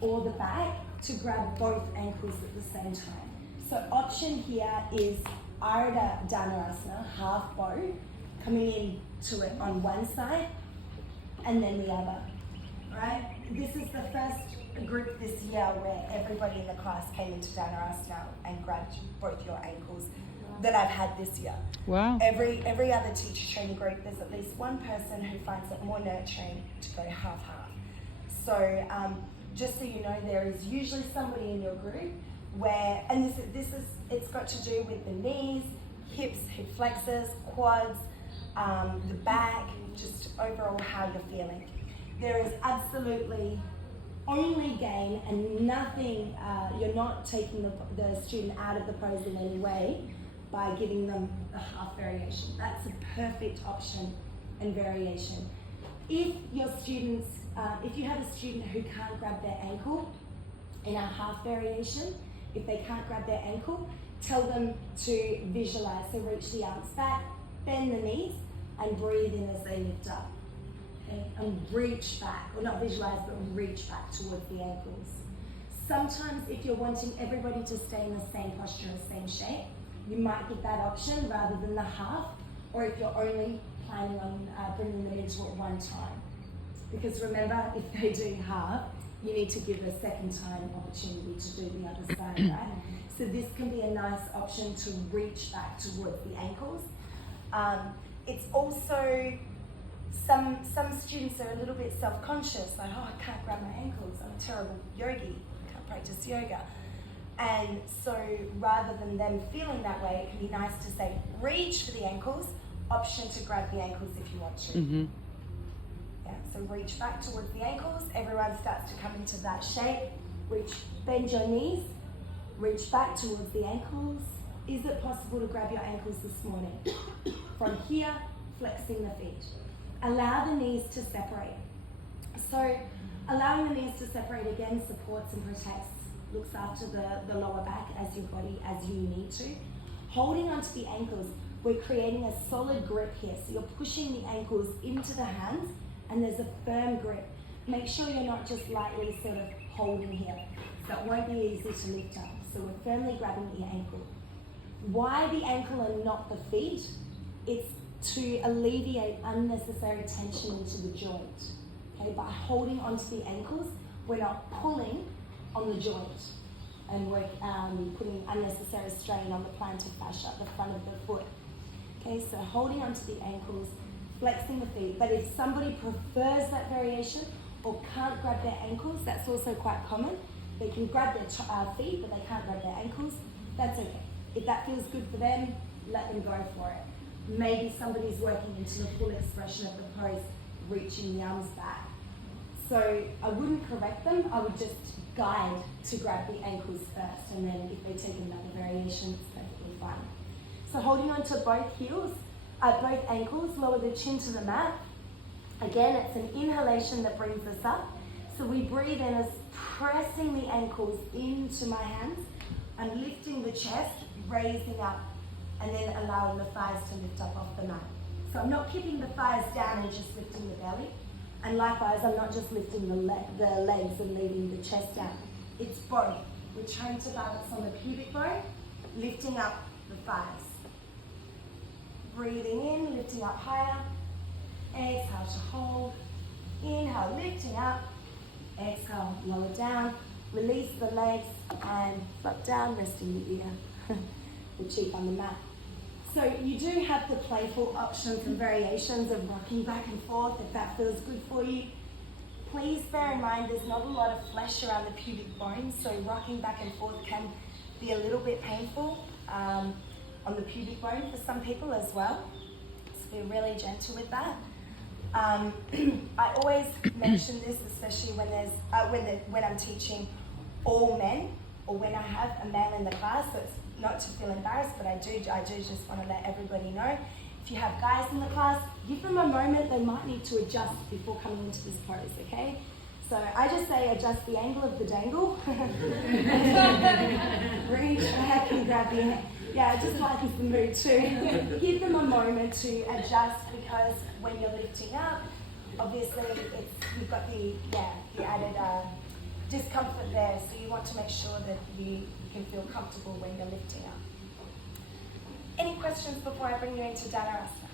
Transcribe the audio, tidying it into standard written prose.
or the back to grab both ankles at the same time. So option here is Ardha Dhanurasana, half bow, coming into it on one side and then the other, right? This is the first group this year where everybody in the class came into Dhanurasana and grabbed both your ankles that I've had this year. Wow. Every other teacher training group, there's at least one person who finds it more nurturing to go half-half. So just so you know, there is usually somebody in your group where, and it's got to do with the knees, hips, hip flexors, quads, the back, just overall how you're feeling. There is absolutely only gain and nothing, you're not taking the student out of the pose in any way by giving them a half variation. That's a perfect option and variation. If your students, if you have a student who can't grab their ankle in a half variation, if they can't grab their ankle, tell them to visualize. So reach the arms back, bend the knees, and breathe in as they lift up. Okay? And reach back, or not visualize, but reach back towards the ankles. Sometimes if you're wanting everybody to stay in the same posture and same shape, you might get that option rather than the half, or if you're only planning on bringing them into it one time. Because remember, if they do half, you need to give a second time opportunity to do the other side, right? So this can be a nice option to reach back towards the ankles. It's also, some students are a little bit self-conscious, like, oh, I can't grab my ankles, I'm a terrible yogi, I can't practice yoga. And so rather than them feeling that way, it can be nice to say, reach for the ankles, option to grab the ankles if you want to. Mm-hmm. Yeah, so reach back towards the ankles, everyone starts to come into that shape, bend your knees, reach back towards the ankles. Is it possible to grab your ankles this morning? From here, flexing the feet. Allow the knees to separate. So allowing the knees to separate again supports and protects, looks after the lower back as your body as you need to. Holding onto the ankles, we're creating a solid grip here. So you're pushing the ankles into the hands and there's a firm grip. Make sure you're not just lightly sort of holding here. So it won't be easy to lift up. So we're firmly grabbing the ankle. Why the ankle and not the feet? It's to alleviate unnecessary tension into the joint. Okay, by holding onto the ankles, we're not pulling on the joint and we're putting unnecessary strain on the plantar fascia at the front of the foot. Okay, so holding onto the ankles, flexing the feet. But if somebody prefers that variation or can't grab their ankles, that's also quite common. They can grab their feet, but they can't grab their ankles. That's okay. If that feels good for them, let them go for it. Maybe somebody's working into the full expression of the pose, reaching the arms back. So I wouldn't correct them, I would just guide to grab the ankles first, and then if they take another variation, it's perfectly fine. So holding on to both heels, both ankles, lower the chin to the mat. Again, it's an inhalation that brings us up. So we breathe in as pressing the ankles into my hands. I'm lifting the chest, raising up, and then allowing the thighs to lift up off the mat. So I'm not keeping the thighs down and just lifting the belly. And likewise, I'm not just lifting the legs and leaving the chest down. It's both. We're trying to balance on the pubic bone, lifting up the thighs. Breathing in, lifting up higher. Exhale to hold. Inhale, lifting up. Exhale, lower down. Release the legs and flop down, resting the ear, the cheek on the mat. So you do have the playful options and variations of rocking back and forth if that feels good for you. Please bear in mind there's not a lot of flesh around the pubic bone, so rocking back and forth can be a little bit painful on the pubic bone for some people as well. So be really gentle with that. I always mention this, especially when when I'm teaching all men, or when I have a male in the class, so it's not to feel embarrassed, but I do just want to let everybody know. If you have guys in the class, give them a moment, they might need to adjust before coming into this pose, okay? So I just say adjust the angle of the dangle. Reach back and grab your hand. Yeah, it just lightens the mood too. Give them a moment to adjust, because when you're lifting up, obviously you've got the added discomfort there, so you want to make sure that you can feel comfortable when you're lifting up. Any questions before I bring you into Dhanurasana?